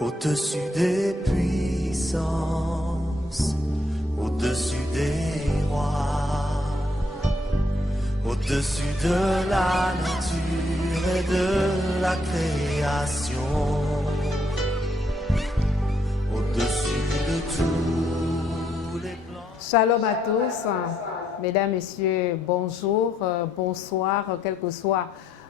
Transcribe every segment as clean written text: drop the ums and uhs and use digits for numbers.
Au-dessus des puissances, au-dessus des rois, au-dessus de la nature et de la création, au-dessus de tous les plans. Shalom à tous, mesdames, messieurs, bonjour, bonsoir, quel que soit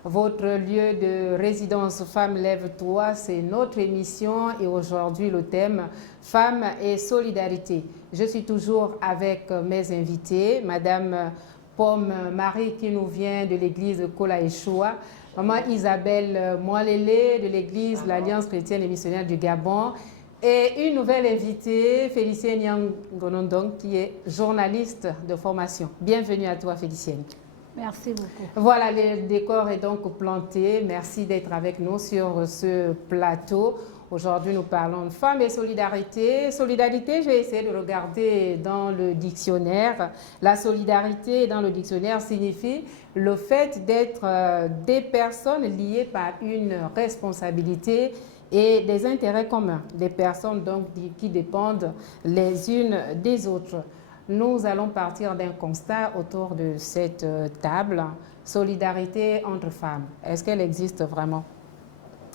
votre lieu de résidence. Femme Lève-toi, c'est notre émission et aujourd'hui le thème Femmes et solidarité. Je suis toujours avec mes invités, Madame Pomme Marie qui nous vient de l'église Kola Yeshua, Maman Isabelle Moalele de l'église l'Alliance chrétienne et missionnaire du Gabon et une nouvelle invitée, Félicienne Yangonondong qui est journaliste de formation. Bienvenue à toi Félicienne. Merci beaucoup. Voilà, le décor est donc planté. Merci d'être avec nous sur ce plateau. Aujourd'hui, nous parlons de femmes et solidarité. Solidarité, je vais essayer de regarder dans le dictionnaire. La solidarité dans le dictionnaire signifie le fait d'être des personnes liées par une responsabilité et des intérêts communs. Des personnes donc qui dépendent les unes des autres. Nous allons partir d'un constat autour de cette table. Solidarité entre femmes. Est-ce qu'elle existe vraiment?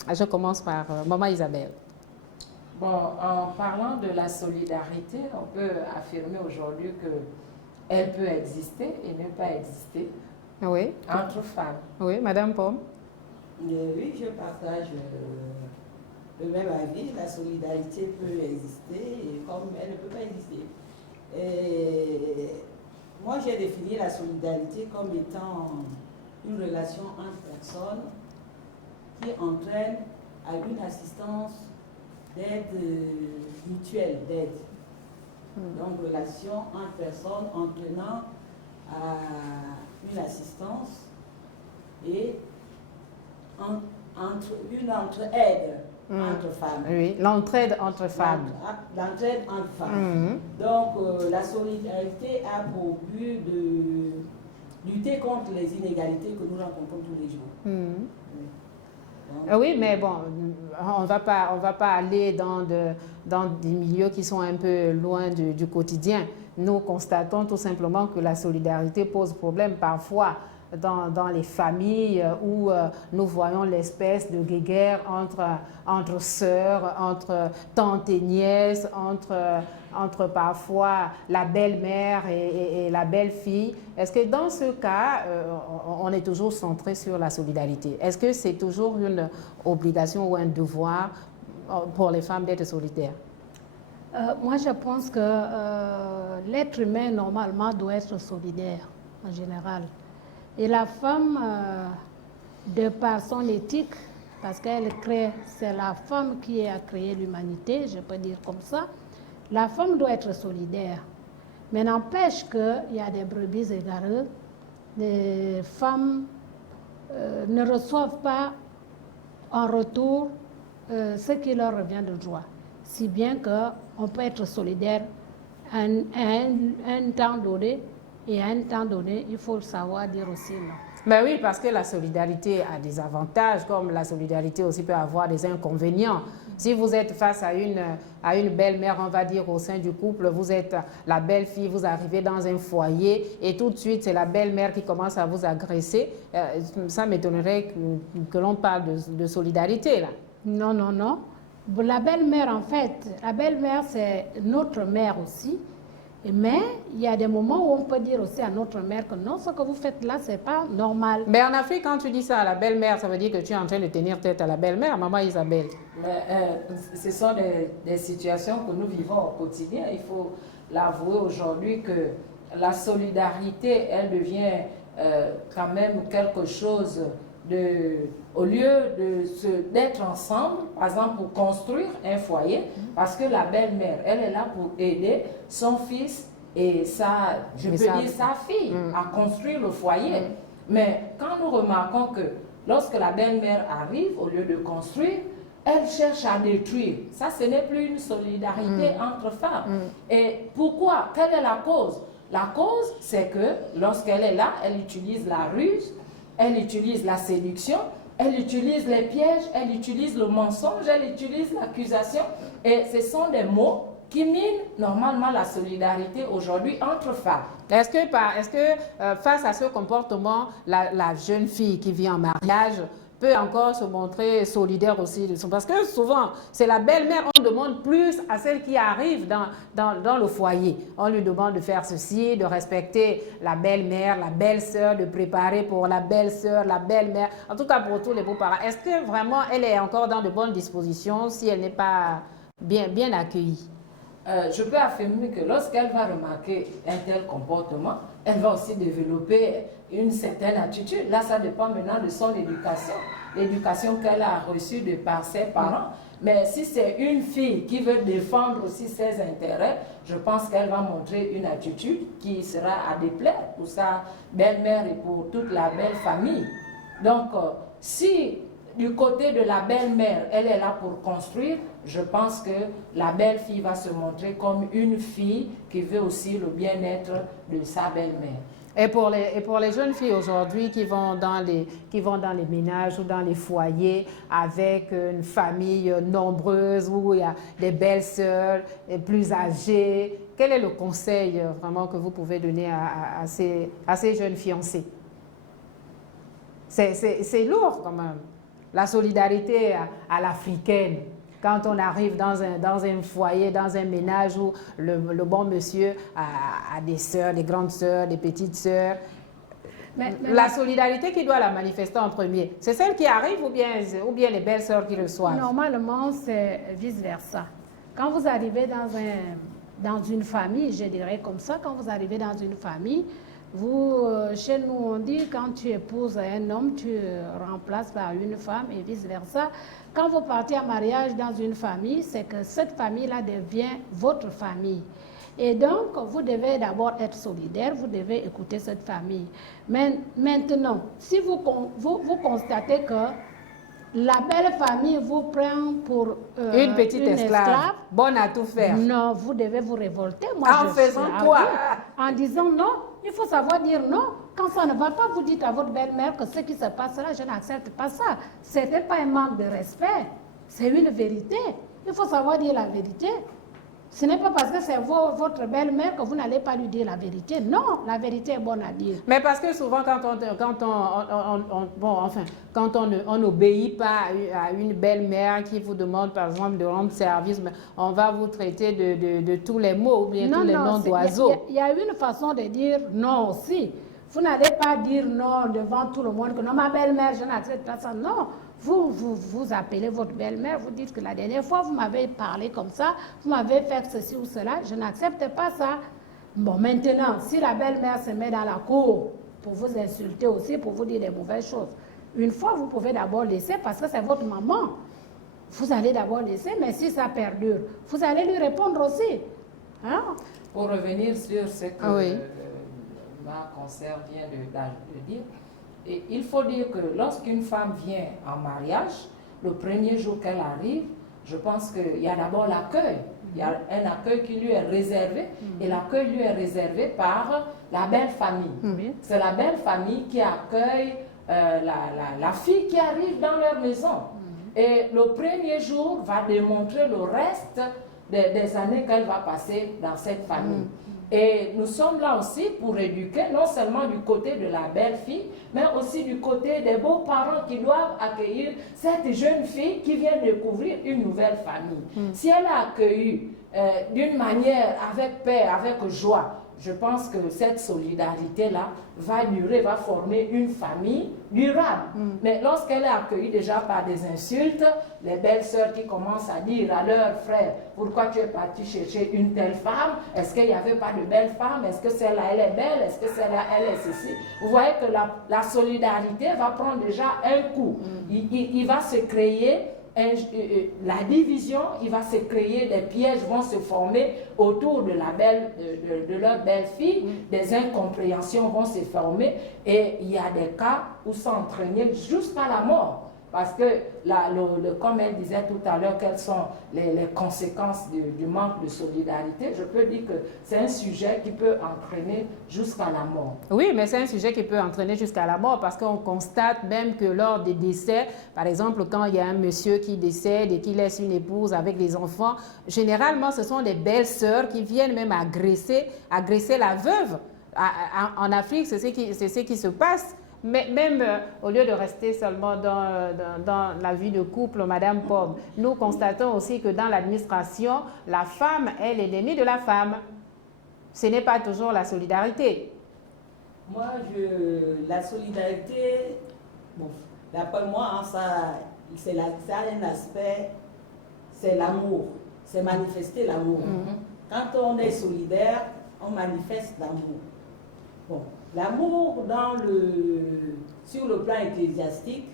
Je commence par Maman Isabelle. Bon, en parlant de la solidarité, on peut affirmer aujourd'hui qu'elle peut exister et ne pas exister Oui. entre femmes. Oui, Madame Pomme. Oui, je partage le même avis. La solidarité peut exister et comme elle ne peut pas exister. Moi, j'ai défini la solidarité comme étant une relation entre personnes qui entraîne à une assistance d'aide mutuelle, d'aide. Donc, relation entre personnes entraînant à une assistance et une entraide entre femmes. Oui, l'entraide entre femmes. L'entraide entre femmes. Donc, la solidarité a pour but de lutter contre les inégalités que nous rencontrons tous les jours. Oui, mais bon, on va pas aller dans des milieux qui sont un peu loin du quotidien. Nous constatons tout simplement que la solidarité pose problème parfois dans les familles où nous voyons l'espèce de guéguerre entre sœurs, entre tantes et nièces, entre parfois la belle-mère et la belle-fille. Est-ce que dans ce cas, on est toujours centré sur la solidarité? Est-ce que c'est toujours une obligation ou un devoir pour les femmes d'être solidaires? Moi, je pense que l'être humain, normalement, doit être solidaire, en général. Et la femme, de par son éthique, parce qu'elle crée, c'est la femme qui a créé l'humanité, je peux dire comme ça, la femme doit être solidaire. Mais n'empêche qu'il y a des brebis égarées, les femmes ne reçoivent pas en retour ce qui leur revient de droit. Si bien qu'on peut être solidaire à un temps donné, et à un temps donné, il faut le savoir dire aussi non. Ben oui, parce que la solidarité a des avantages, comme la solidarité aussi peut avoir des inconvénients. Si vous êtes face à une belle-mère, on va dire au sein du couple, vous êtes la belle-fille, vous arrivez dans un foyer et tout de suite c'est la belle-mère qui commence à vous agresser, ça m'étonnerait que l'on parle de solidarité là. Non, non, non. La belle-mère, en fait, la belle-mère c'est notre mère aussi. Mais il y a des moments où on peut dire aussi à notre mère que non, ce que vous faites là, c'est pas normal. Mais en Afrique, quand tu dis ça à la belle-mère, ça veut dire que tu es en train de tenir tête à la belle-mère, Maman Isabelle. Mais, ce sont des situations que nous vivons au quotidien. Il faut l'avouer aujourd'hui que la solidarité, elle devient quand même quelque chose au lieu d'être ensemble, par exemple pour construire un foyer, parce que la belle-mère, elle est là pour aider son fils et sa fille à construire le foyer. Mais quand nous remarquons que lorsque la belle-mère arrive, au lieu de construire, elle cherche à détruire. Ça, ce n'est plus une solidarité entre femmes. Et pourquoi? Quelle est la cause? La cause, c'est que lorsqu'elle est là, elle utilise la ruse, elle utilise la séduction, elle utilise les pièges, elle utilise le mensonge, elle utilise l'accusation. Et ce sont des mots qui minent normalement la solidarité aujourd'hui entre femmes. Est-ce que face à ce comportement, la jeune fille qui vit en mariage peut encore se montrer solidaire aussi? Parce que souvent, c'est la belle-mère, on demande plus à celle qui arrive dans le foyer. On lui demande de faire ceci, de respecter la belle-mère, la belle-sœur, de préparer pour la belle-sœur, la belle-mère, en tout cas pour tous les beaux-parents. Est-ce que vraiment elle est encore dans de bonnes dispositions si elle n'est pas bien accueillie? Je peux affirmer que lorsqu'elle va remarquer un tel comportement, elle va aussi développer une certaine attitude. Là, ça dépend maintenant de son éducation, l'éducation qu'elle a reçue de par ses parents. Mais si c'est une fille qui veut défendre aussi ses intérêts, je pense qu'elle va montrer une attitude qui sera à déplaire pour sa belle-mère et pour toute la belle famille. Donc, si du côté de la belle-mère, elle est là pour construire, je pense que la belle-fille va se montrer comme une fille qui veut aussi le bien-être de sa belle-mère. Et pour les jeunes filles aujourd'hui qui vont dans les ménages ou dans les foyers avec une famille nombreuse où il y a des belles-sœurs plus âgées, quel est le conseil vraiment que vous pouvez donner à ces jeunes fiancées? C'est lourd quand même. La solidarité à l'africaine, quand on arrive dans un foyer, dans un ménage où le bon monsieur a des sœurs, des grandes sœurs, des petites sœurs. La solidarité qui doit la manifester en premier, c'est celle qui arrive ou bien les belles sœurs qui reçoivent? Normalement, c'est vice-versa. Quand vous arrivez dans une famille, je dirais comme ça, quand vous arrivez dans une famille, chez nous, on dit quand tu épouses un homme, tu remplaces par une femme et vice-versa. Quand vous partez en mariage dans une famille, c'est que cette famille-là devient votre famille. Et donc, vous devez d'abord être solidaire, vous devez écouter cette famille. Mais maintenant, si vous constatez que la belle famille vous prend pour une petite esclave, bonne à tout faire. Non, vous devez vous révolter. Moi, en faisant quoi? En disant non, il faut savoir dire non. Quand ça ne va pas, vous dites à votre belle-mère que ce qui se passe là, je n'accepte pas ça. Ce n'est pas un manque de respect, c'est une vérité. Il faut savoir dire la vérité. Ce n'est pas parce que c'est votre belle-mère que vous n'allez pas lui dire la vérité. Non, la vérité est bonne à dire. Mais parce que souvent, quand on n'obéit pas à une belle-mère qui vous demande, par exemple, de rendre service, on va vous traiter de tous les mots ou bien tous les noms d'oiseaux. Il y a une façon de dire non aussi. Vous n'allez pas dire non devant tout le monde que non, ma belle-mère, je n'accepte pas ça. Non. Vous appelez votre belle-mère, vous dites que la dernière fois, vous m'avez parlé comme ça, vous m'avez fait ceci ou cela, je n'accepte pas ça. Bon, maintenant, si la belle-mère se met dans la cour pour vous insulter aussi, pour vous dire des mauvaises choses, une fois, vous pouvez d'abord laisser parce que c'est votre maman. Vous allez d'abord laisser, mais si ça perdure, vous allez lui répondre aussi. Hein? Pour revenir sur ce que ma consoeur vient de dire, et il faut dire que lorsqu'une femme vient en mariage, le premier jour qu'elle arrive, je pense qu'il y a d'abord l'accueil. Il y a un accueil qui lui est réservé et l'accueil lui est réservé par la belle famille. C'est la belle famille qui accueille la fille qui arrive dans leur maison. Et le premier jour va démontrer le reste des années qu'elle va passer dans cette famille. Et nous sommes là aussi pour éduquer, non seulement du côté de la belle-fille, mais aussi du côté des beaux-parents qui doivent accueillir cette jeune fille qui vient découvrir une nouvelle famille. Si elle est accueillie d'une manière avec paix, avec joie, je pense que cette solidarité-là va durer, va former une famille durable. Mais lorsqu'elle est accueillie déjà par des insultes, les belles sœurs qui commencent à dire à leurs frères, pourquoi tu es parti chercher une telle femme? Est-ce qu'il n'y avait pas de belle femme? Est-ce que celle-là, elle est belle? Est-ce que celle-là, elle est ceci? Vous voyez que la solidarité va prendre déjà un coup. Il va se créer la division, il va se créer, des pièges vont se former autour de leur belle-fille, des incompréhensions vont se former et il y a des cas où ça entraîne jusqu'à la mort. Parce que, comme elle disait tout à l'heure, quelles sont les conséquences du manque de solidarité, je peux dire que c'est un sujet qui peut entraîner jusqu'à la mort. Oui, mais c'est un sujet qui peut entraîner jusqu'à la mort parce qu'on constate même que lors des décès, par exemple, quand il y a un monsieur qui décède et qui laisse une épouse avec des enfants, généralement, ce sont des belles-sœurs qui viennent même agresser la veuve. En Afrique, c'est ce qui se passe. Mais même au lieu de rester seulement dans la vie de couple, Madame Pomme, nous constatons aussi que dans l'administration, la femme est l'ennemie de la femme. Ce n'est pas toujours la solidarité. Moi, la solidarité, bon, d'après moi, hein, ça a un aspect, c'est l'amour, c'est manifester l'amour. Quand on est solidaire, on manifeste l'amour. Bon, l'amour sur le plan ecclésiastique,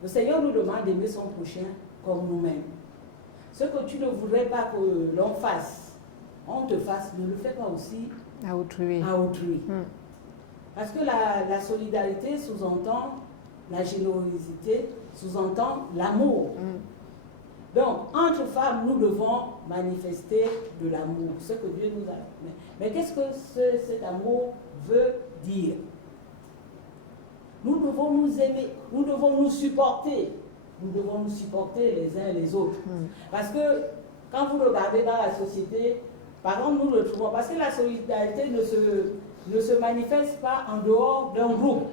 le Seigneur nous demande d'aimer son prochain comme nous-mêmes. Ce que tu ne voudrais pas que l'on fasse, on te fasse, ne le fais pas aussi à autrui. Parce que la solidarité sous-entend la générosité, sous-entend l'amour. Donc, entre femmes, nous devons manifester de l'amour, ce que Dieu nous a donné. Mais qu'est-ce que cet amour veut dire? Nous devons nous aimer, nous devons nous supporter. Nous devons nous supporter les uns les autres. Parce que quand vous regardez dans la société, par exemple, nous le trouvons, parce que la solidarité ne se manifeste pas en dehors d'un groupe.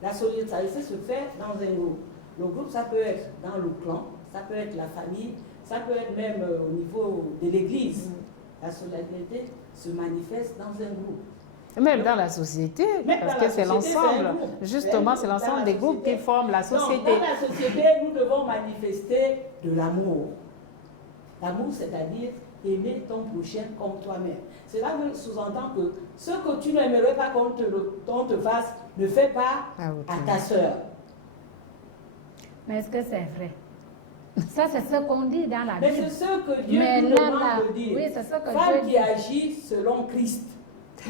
La solidarité se fait dans un groupe. Le groupe, ça peut être dans le clan, ça peut être la famille, ça peut être même au niveau de l'église. La solidarité se manifeste dans un groupe. Même dans la société, parce que c'est l'ensemble. Justement, c'est l'ensemble des groupes qui forment la société. Donc, dans la société, nous devons manifester de l'amour. L'amour, c'est-à-dire aimer ton prochain comme toi-même. Cela sous-entend que ce que tu n'aimerais pas qu'on te fasse, ne fais pas à ta sœur. Mais est-ce que c'est vrai? Ça, c'est ce qu'on dit dans la Bible. Mais c'est ce que Dieu nous demande de dire. Oui, c'est ce que Femme Dieu qui agit selon Christ.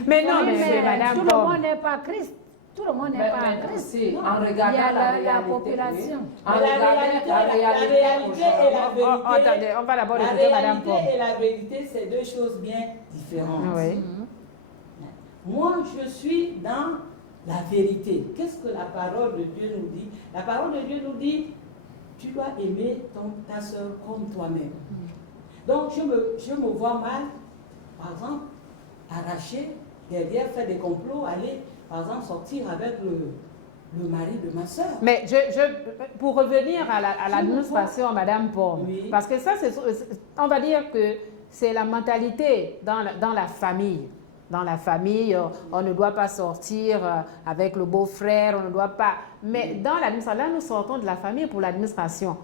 Mais non, oui, mais Madame tout le Pomme. monde n'est pas Christ. Tout le monde n'est pas Christ. Si, en regardant il y a la réalité, population. Oui. En regardant la réalité et la vérité. Attendez, on va d'abord écouter Madame Pomme. La réalité et la vérité, c'est deux choses bien différentes. Oui. Moi, je suis dans la vérité. Qu'est-ce que la parole de Dieu nous dit? La parole de Dieu nous dit, tu dois aimer ta soeur comme toi-même. Donc, je me vois mal, par exemple, arracher, derrière, faire des complots, aller, par exemple, sortir avec le mari de ma soeur. Mais pour revenir à l'administration, Madame Pomme, oui. Parce que ça, on va dire que c'est la mentalité dans la famille. Dans la famille, on ne doit pas sortir avec le beau-frère, on ne doit pas... Mais dans l'administration, là, nous sortons de la famille pour l'administration.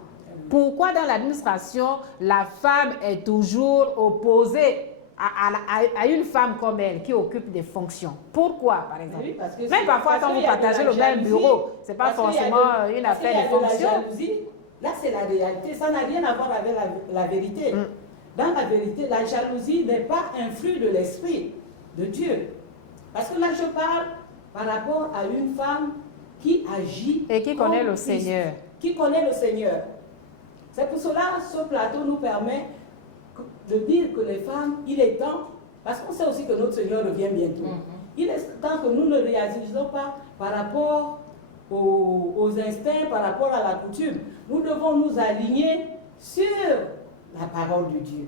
Pourquoi dans l'administration, la femme est toujours opposée à une femme comme elle qui occupe des fonctions? Pourquoi, par exemple? Oui, parce que même parfois, quand vous partagez le même bureau, ce n'est pas forcément une affaire de fonction. Là, c'est la réalité. Ça n'a rien à voir avec la vérité. Dans la vérité, la jalousie n'est pas un fruit de l'esprit de Dieu. Parce que là, je parle par rapport à une femme qui agit et qui connaît le Seigneur. Qui connaît le Seigneur. C'est pour cela que ce plateau nous permet de dire que les femmes, il est temps, parce qu'on sait aussi que notre Seigneur revient bientôt. Il est temps que nous ne réagisons pas par rapport aux instincts, par rapport à la coutume. Nous devons nous aligner sur la parole de Dieu.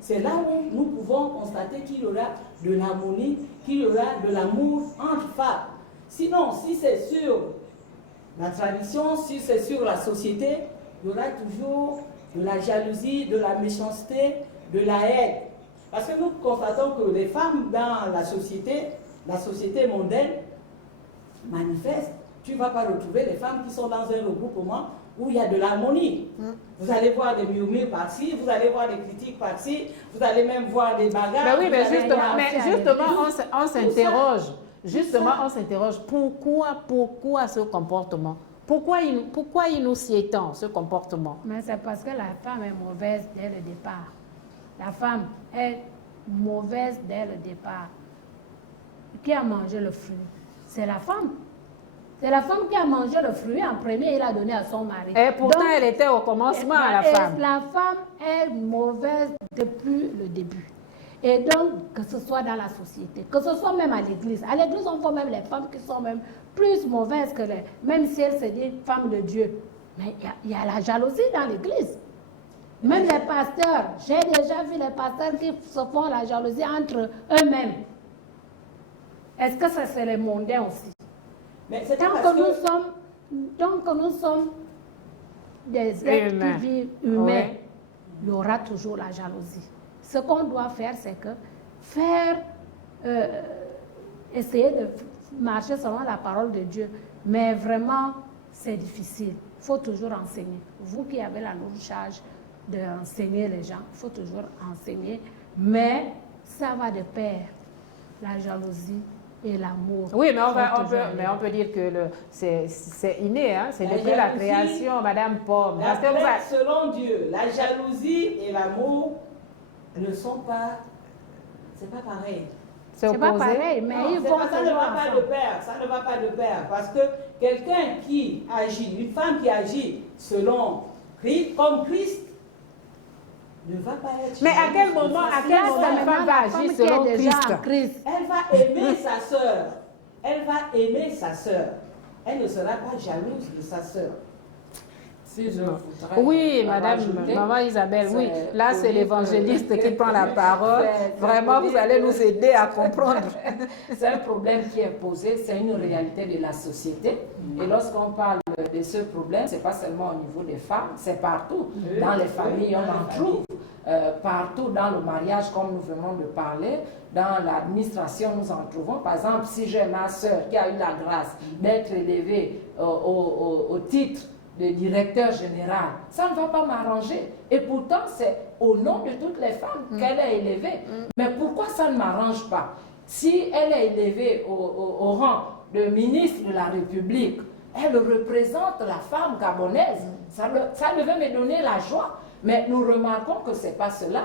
C'est là où nous pouvons constater qu'il y aura de l'harmonie, qu'il y aura de l'amour entre femmes. Sinon, si c'est sur la tradition, si c'est sur la société, il y aura toujours de la jalousie, de la méchanceté, de la haine. Parce que nous constatons que les femmes dans la société mondaine, manifestent. Tu ne vas pas retrouver les femmes qui sont dans un regroupement où il y a de l'harmonie. Vous allez voir des murmures par-ci, vous allez voir des critiques par-ci, vous allez même voir des bagarres. Mais oui, mais justement, on s'interroge. Justement, on s'interroge. Pourquoi ce comportement? Pourquoi il nous sied tant, ce comportement? Mais c'est parce que la femme est mauvaise dès le départ. La femme est mauvaise dès le départ. Qui a mangé le fruit? c'est la femme. C'est la femme qui a mangé le fruit en premier et l'a donné à son mari. Et pourtant, Donc, elle était au commencement, la femme. La femme est mauvaise depuis le début. Et donc, que ce soit dans la société, que ce soit même à l'église. À l'église, on voit même les femmes qui sont même plus mauvaises que les... Même si elles se disent femmes de Dieu. Mais il y a la jalousie dans l'église. Même les pasteurs. J'ai déjà vu les pasteurs qui se font la jalousie entre eux-mêmes. Est-ce que ça, c'est les mondains aussi? Mais c'est Tant parce que nous sommes des êtres qui vivent humains, Ouais. il y aura toujours la jalousie. Ce qu'on doit faire, c'est que essayer de marcher selon la parole de Dieu. Mais vraiment, c'est difficile. Il faut toujours enseigner. Vous qui avez la lourde charge d'enseigner les gens, il faut toujours enseigner. Mais ça va de pair, la jalousie et l'amour. Oui, mais on peut dire que c'est inné, hein? C'est depuis la création, Madame Pomme. la Parce que vous paix, avez- selon Dieu, la jalousie et l'amour ne sont pas... C'est pas pareil. c'est C'est pas opposé. pareil, mais Non, ils c'est vont pas- ça ne toujours va pas de ensemble. pair, ça ne va pas de pair. Parce que quelqu'un qui agit, une femme qui agit selon Christ, comme Christ, ne va pas être... Mais à quel jalouse. moment, à Ça, quel c'est moment la une femme. femme va agir selon qui est déjà Christ? en Christ. Elle va aimer sa sœur. Elle va aimer sa sœur. Elle ne sera pas jalouse de sa sœur. Si je voudrais Oui, Madame, rajouter, Maman Isabelle, oui. c'est Là, au c'est lieu l'évangéliste que- qui prend la parole. C'est Vraiment, au lieu vous allez que- nous aider à comprendre. C'est un problème qui est posé, c'est une réalité de la société. Et lorsqu'on parle de ce problème, ce n'est pas seulement au niveau des femmes, c'est partout. Dans les familles, on en trouve. Partout dans le mariage, comme nous venons de parler, dans l'administration, nous en trouvons. Par exemple, si j'ai ma soeur qui a eu la grâce d'être élevée au titre de directeur général, ça ne va pas m'arranger. Et pourtant, c'est au nom de toutes les femmes qu'elle est élevée. Mais pourquoi ça ne m'arrange pas? Si elle est élevée au rang de ministre de la République, elle représente la femme gabonaise. Ça devait me donner la joie. Mais nous remarquons que ce n'est pas cela.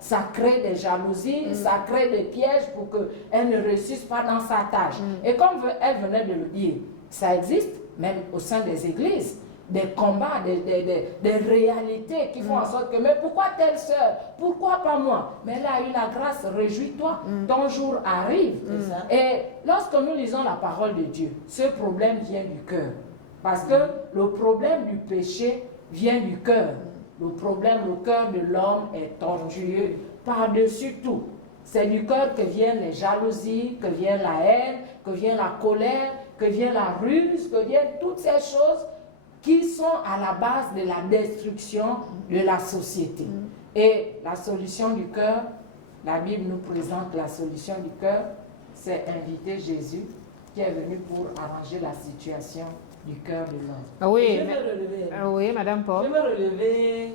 Ça crée des jalousies, ça crée des pièges pour qu'elle ne réussisse pas dans sa tâche. Et comme elle venait de le dire, ça existe même au sein des églises. Des combats, des réalités qui font en sorte que, mais pourquoi telle sœur? Pourquoi pas moi? Mais elle a eu la grâce, réjouis-toi, ton jour arrive. C'est ça. Et lorsque nous lisons la parole de Dieu, ce problème vient du cœur. Parce que le problème du péché vient du cœur. Le cœur de l'homme est tortueux par-dessus tout. C'est du cœur que viennent les jalousies, que vient la haine, que vient la colère, que vient la ruse, que viennent toutes ces choses qui sont à la base de la destruction de la société. Et la solution du cœur, la Bible nous présente la solution du cœur, c'est inviter Jésus qui est venu pour arranger la situation du cœur de l'homme. Ah oui, Je veux relever. oui, Madame Je Paul. veux relever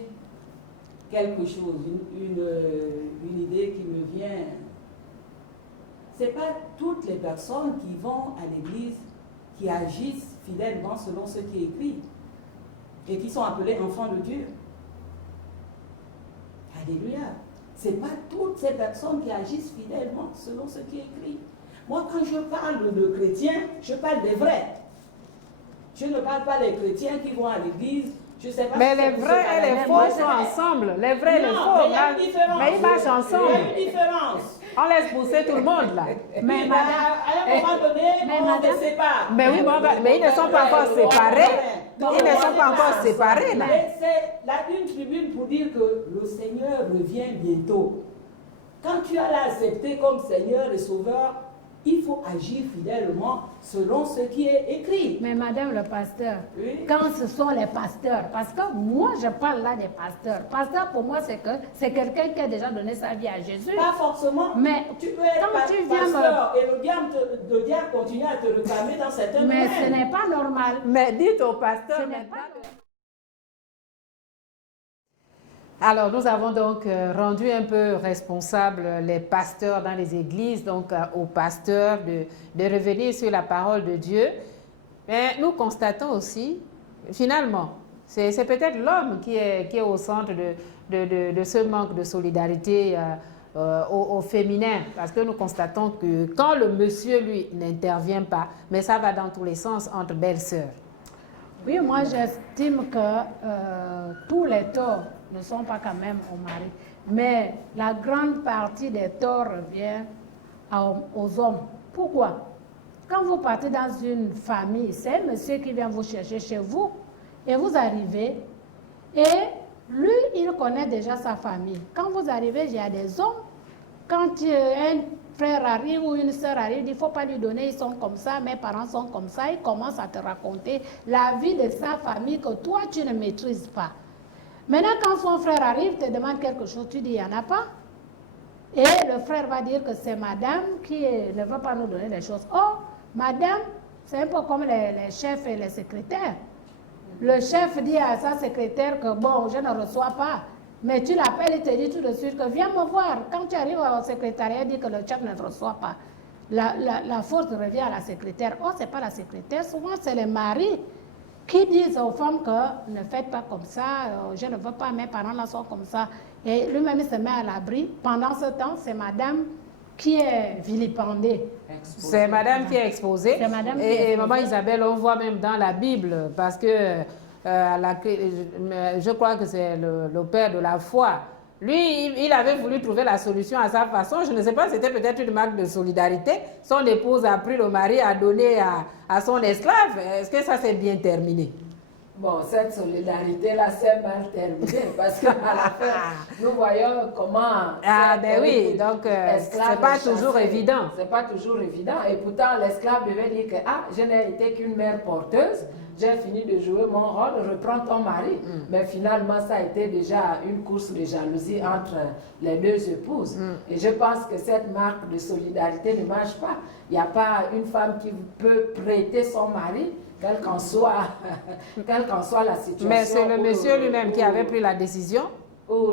quelque chose, une idée qui me vient. Ce n'est pas toutes les personnes qui vont à l'église qui agissent fidèlement selon ce qui est écrit et qui sont appelés enfants de Dieu. Alléluia. Ce n'est pas toutes ces personnes qui agissent fidèlement selon ce qui est écrit. Moi, quand je parle de chrétiens, je parle des vrais. Je ne parle pas des chrétiens qui vont à l'église. Je sais pas Mais si c'est les pour vrais ceux et les qui faux ont la sont même ensemble. Les vrais et les Non, faux. mais il y a une différence. Mais ils marchent Il y a ensemble. une différence. On laisse pousser tout le monde là. Mais Oui, madame, à un moment donné, mais on madame- les sépare. Mais oui, mais ils ne sont pas encore séparés. Ils ne sont pas encore séparés là. Mais c'est là une tribune pour dire que le Seigneur revient bientôt. Quand tu as accepté comme Seigneur et Sauveur, il faut agir fidèlement selon ce qui est écrit. mais madame le pasteur, Oui. quand ce sont les pasteurs, parce que moi je parle là des pasteurs. Pasteur pour moi c'est quelqu'un qui a déjà donné sa vie à Jésus. Pas forcément. Mais tu peux être quand tu viens pasteur et le diable continue à te réclamer dans certains Mais domaines. ce n'est pas normal. Mais dites au pasteur Ce n'est maintenant. pas normal. Alors, nous avons donc rendu un peu responsables les pasteurs dans les églises, donc aux pasteurs de revenir sur la parole de Dieu. Mais nous constatons aussi, finalement, c'est peut-être l'homme qui est au centre de ce manque de solidarité au féminin, parce que nous constatons que quand le monsieur, lui, n'intervient pas, mais ça va dans tous les sens entre belles-sœurs. Oui, moi j'estime que tous les torts ne sont pas quand même au mari, mais la grande partie des torts revient aux hommes. Pourquoi? Quand vous partez dans une famille, c'est un monsieur qui vient vous chercher chez vous et vous arrivez et lui, il connaît déjà sa famille. Quand vous arrivez, il y a des hommes. Quand un frère arrive ou une soeur arrive, il ne faut pas lui donner, ils sont comme ça, mes parents sont comme ça. Il commence à te raconter la vie de sa famille que toi, tu ne maîtrises pas. Maintenant, quand son frère arrive, te demande quelque chose, tu dis, il n'y en a pas. Et le frère va dire que c'est madame qui ne veut pas nous donner les choses. Oh, madame, c'est un peu comme les chefs et les secrétaires. Le chef dit à sa secrétaire que bon, je ne reçois pas. Mais tu l'appelles et te dit tout de suite que viens me voir. Quand tu arrives au secrétariat, dit que le chef ne reçoit pas. La faute revient à la secrétaire. Oh, ce n'est pas la secrétaire. Souvent, c'est les maris qui disent aux femmes que ne faites pas comme ça, je ne veux pas, mes parents là sont comme ça. Et lui-même, il se met à l'abri. Pendant ce temps, c'est madame qui est vilipendée. C'est madame qui est exposée. C'est madame qui est Et exposée. maman Isabelle, on voit même dans la Bible, parce que je crois que c'est le père de la foi. Lui, il avait voulu trouver la solution à sa façon. Je ne sais pas, c'était peut-être une marque de solidarité. Son épouse a pris le mari à donner à son esclave. Est-ce que ça s'est bien terminé? Bon, cette solidarité-là, c'est mal terminée parce qu'à la fin, nous voyons comment... Ah, ben oui, donc c'est pas toujours évident. C'est pas toujours évident. Et pourtant, l'esclave devait dire que, ah, je n'ai été qu'une mère porteuse, j'ai fini de jouer mon rôle, reprends ton mari. Mais finalement, ça a été déjà une course de jalousie entre les deux épouses. Et je pense que cette marque de solidarité ne marche pas. Il n'y a pas une femme qui peut prêter son mari, quelle qu'en soit la situation. Mais c'est le monsieur lui-même qui avait pris la décision,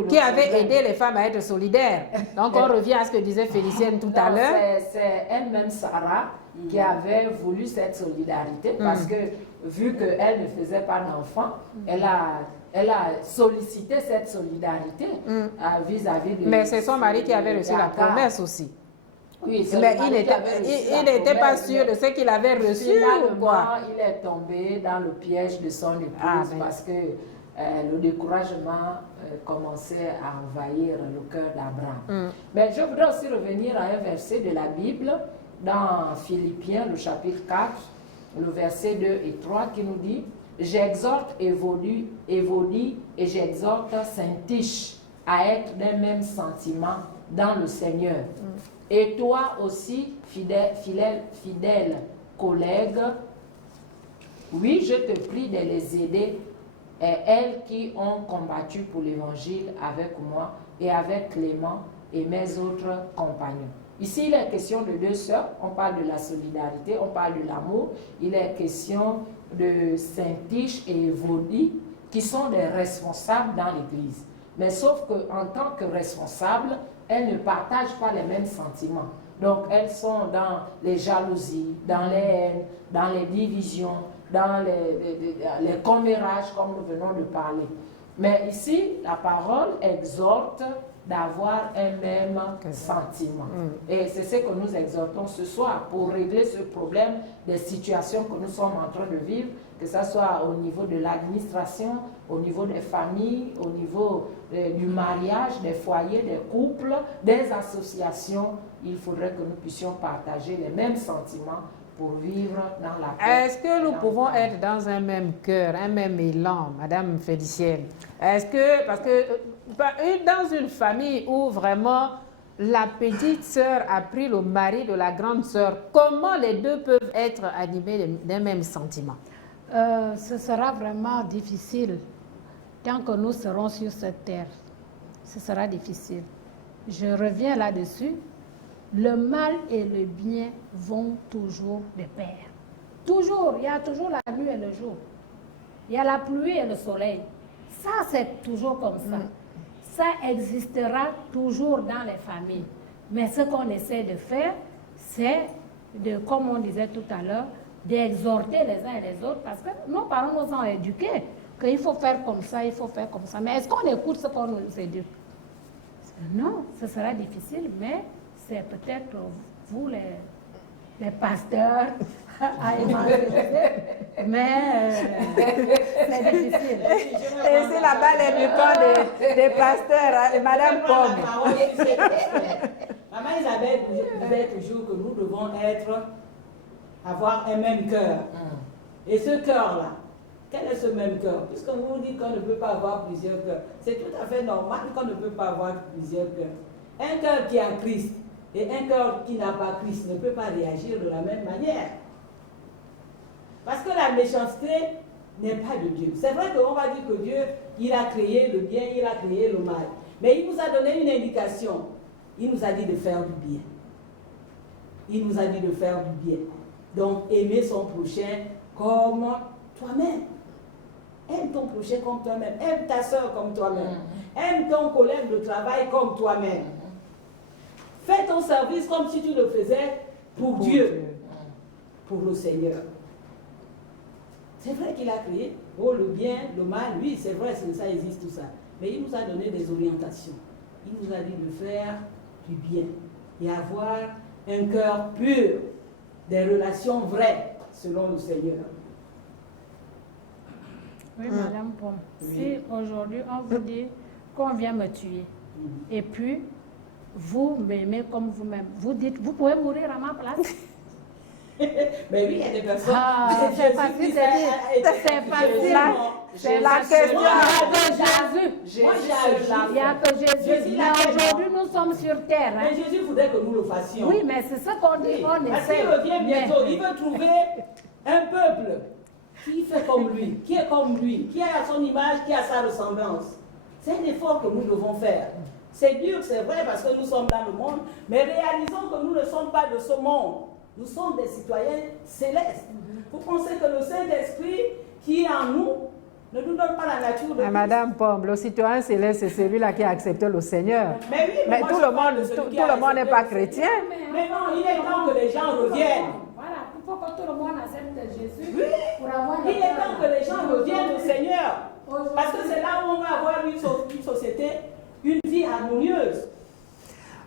qui avait aidé les femmes à être solidaires. Donc on revient à ce que disait Félicienne tout à l'heure. C'est elle-même, Sarah, qui avait voulu cette solidarité parce que vu qu'elle ne faisait pas d'enfant, elle a sollicité cette solidarité vis-à-vis de... Mais c'est son mari qui avait reçu la promesse aussi. Oui, mais il n'était pas sûr de ce qu'il avait reçu ou quoi? Il est tombé dans le piège de son épouse parce que le découragement commençait à envahir le cœur d'Abraham. Mais je voudrais aussi revenir à un verset de la Bible dans Philippiens, le chapitre 4, le verset 2 et 3 qui nous dit « J'exhorte Évodie et j'exhorte Syntyche à être d'un même sentiment dans le Seigneur. Et toi aussi, fidèle collègue, oui, je te prie de les aider, et elles qui ont combattu pour l'évangile avec moi et avec Clément et mes autres compagnons. » Ici, il est question de deux sœurs, on parle de la solidarité, on parle de l'amour, il est question de Syntyche et Évodie qui sont des responsables dans l'Église. Mais sauf qu'en tant que responsables, elles ne partagent pas les mêmes sentiments. Donc, elles sont dans les jalousies, dans les haines, dans les divisions, dans les commérages, comme nous venons de parler. Mais ici, la parole exhorte d'avoir un même sentiment. Et c'est ce que nous exhortons ce soir pour régler ce problème des situations que nous sommes en train de vivre, que ce soit au niveau de l'administration, au niveau des familles, au niveau du mariage, des foyers, des couples, des associations. Il faudrait que nous puissions partager les mêmes sentiments pour vivre dans la paix. Est-ce que nous pouvons être dans un même cœur, un même élan, Madame Félicienne? Est-ce que, parce que dans une famille où vraiment la petite sœur a pris le mari de la grande sœur, comment les deux peuvent être animés d'un même sentiment? Ce sera vraiment difficile tant que nous serons sur cette terre. Ce sera difficile. Je reviens là-dessus. Le mal et le bien vont toujours de pair. Toujours, il y a toujours la nuit et le jour. Il y a la pluie et le soleil. Ça, c'est toujours comme ça. Ça existera toujours dans les familles. Mais ce qu'on essaie de faire, c'est, comme on disait tout à l'heure, d'exhorter les uns et les autres, parce que nos parents nous ont éduqués qu'il faut faire comme ça, il faut faire comme ça. Mais est-ce qu'on écoute ce qu'on nous éduque? Non, ce sera difficile, mais c'est peut-être vous, les pasteurs, à évangéliser, mais c'est difficile. Et c'est la balle est du camp des pasteurs, hein, Madame Pomme. Maman Isabelle disait toujours que nous devons avoir un même cœur. Et ce cœur-là, quel est ce même cœur? Puisque vous dites qu'on ne peut pas avoir plusieurs cœurs, c'est tout à fait normal qu'on ne peut pas avoir plusieurs cœurs. Un cœur qui a Christ et un cœur qui n'a pas Christ ne peut pas réagir de la même manière. Parce que la méchanceté n'est pas de Dieu. C'est vrai qu'on va dire que Dieu, il a créé le bien, il a créé le mal. Mais il nous a donné une indication. Il nous a dit de faire du bien. Il nous a dit de faire du bien. Donc, aimer son prochain comme toi-même. Aime ton prochain comme toi-même. Aime ta soeur comme toi-même. Aime ton collègue de travail comme toi-même. Fais ton service comme si tu le faisais pour Dieu, pour le Seigneur. C'est vrai qu'il a créé le bien, le mal. Oui, c'est vrai, ça existe tout ça. Mais il nous a donné des orientations. Il nous a dit de faire du bien et avoir un cœur pur, des relations vraies selon le Seigneur. Oui, Madame Pomme. Oui. Si aujourd'hui on vous dit qu'on vient me tuer, et puis vous m'aimez comme vous-même, vous dites, vous pouvez mourir à ma place. Mais oui, il y a des personnes. C'est facile, c'est facile. C'est la question. Il y a que Jésus. Mais aujourd'hui, nous sommes sur terre. Mais Jésus voudrait que nous le fassions. Oui, mais c'est ça qu'on dit. On Parce essaie. qu'il revient bientôt. Il veut trouver un peuple qui fait comme lui, qui est comme lui, qui a son image, qui a sa ressemblance. C'est un effort que nous devons faire. C'est dur, c'est vrai, parce que nous sommes dans le monde, mais réalisons que nous ne sommes pas de ce monde. Nous sommes des citoyens célestes. Vous pensez que le Saint-Esprit qui est en nous ne nous donne pas la nature de Christ? Madame Pomme, le citoyen céleste, c'est celui-là qui a accepté le Seigneur. Mais oui, mais tout le monde n'est pas chrétien. Mais non, il est temps que les gens reviennent. Voilà, il faut que tout le monde accepte Jésus. Oui, pour avoir il est temps que les gens reviennent au Seigneur. Parce que c'est là où on va avoir une société, une vie harmonieuse.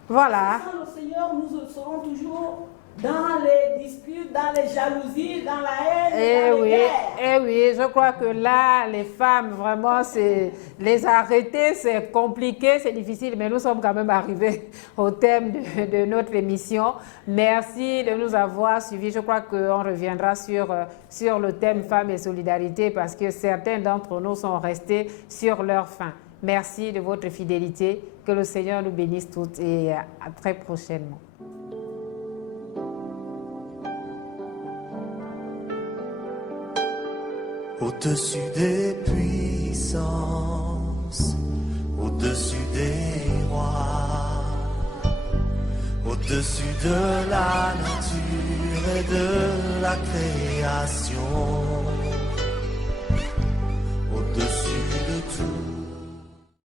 Voilà. Sans le Seigneur, nous serons toujours dans les disputes, dans les jalousies, dans la haine, dans les guerres. Eh oui, je crois que là, les femmes, vraiment, les arrêter, c'est compliqué, c'est difficile, mais nous sommes quand même arrivés au thème de notre émission. Merci de nous avoir suivis. Je crois qu'on reviendra sur le thème femmes et solidarité parce que certains d'entre nous sont restés sur leur faim. Merci de votre fidélité. Que le Seigneur nous bénisse toutes et à très prochainement. Au-dessus des puissances, au-dessus des rois, au-dessus de la nature et de la création.